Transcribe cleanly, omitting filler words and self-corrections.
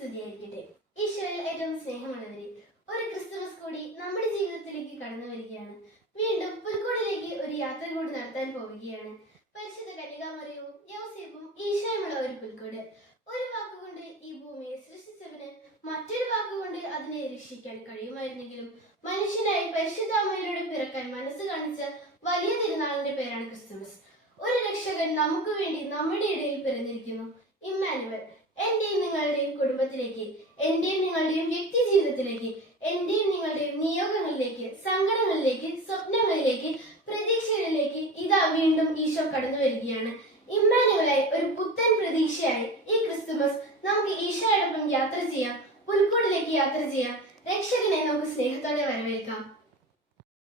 സ്തുതിയായിരിക്കട്ടെ. ഈശോയിൽ ഏറ്റവും സ്നേഹമുള്ളവരെ, ഒരു ക്രിസ്തുമസ് കൂടി നമ്മുടെ ജീവിതത്തിലേക്ക് കടന്നു വരികയാണ്. വീണ്ടും പുൽക്കൂടിലേക്ക് ഒരു യാത്ര കൂടി നടത്താൻ പോവുകയാണ്. പരിശുദ്ധ കന്യകാമറിയവും യോസേഫും ഈശോയുമുള്ള ഒരു പുൽക്കൂട്. ഒരു വാക്കുകൊണ്ട് ഈ ഭൂമിയെ സൃഷ്ടിച്ചവന് മറ്റൊരു വാക്കുകൊണ്ട് അതിനെ രക്ഷിക്കാൻ കഴിയുമായിരുന്നെങ്കിലും മനുഷ്യനായി പരിശുദ്ധ അമ്മയിലൂടെ പിറക്കാൻ മനസ്സ് കാണിച്ച വലിയ തിരുനാളിന്റെ പേരാണ് ക്രിസ്തുമസ്. ഒരു രക്ഷകൻ നമുക്ക് വേണ്ടി നമ്മുടെ ഇടയിൽ പിറന്നിരിക്കുന്നു. ഇമ്മാനുവൽ. എന്റെയും നിങ്ങളുടെയും കുടുംബത്തിലേക്ക്, എന്റെയും നിങ്ങളുടെയും വ്യക്തി ജീവിതത്തിലേക്ക്, എന്റെയും നിങ്ങളുടെയും നിയോഗങ്ങളിലേക്ക്, സങ്കടങ്ങളിലേക്ക്, സ്വപ്നങ്ങളിലേക്ക്, പ്രതീക്ഷകളിലേക്ക് ഇതാ വീണ്ടും ഈശോ കടന്നു വരികയാണ്. ഇമ്മാനുവലായി ഒരു പുത്തൻ പ്രതീക്ഷയായി ഈ ക്രിസ്തുമസ് നമുക്ക് ഈശോയോടൊപ്പം യാത്ര ചെയ്യാം. പുൽക്കൂടിലേക്ക് യാത്ര ചെയ്യാം. രക്ഷകനെ നമുക്ക് സ്നേഹത്തോടെ വരവേൽക്കാം.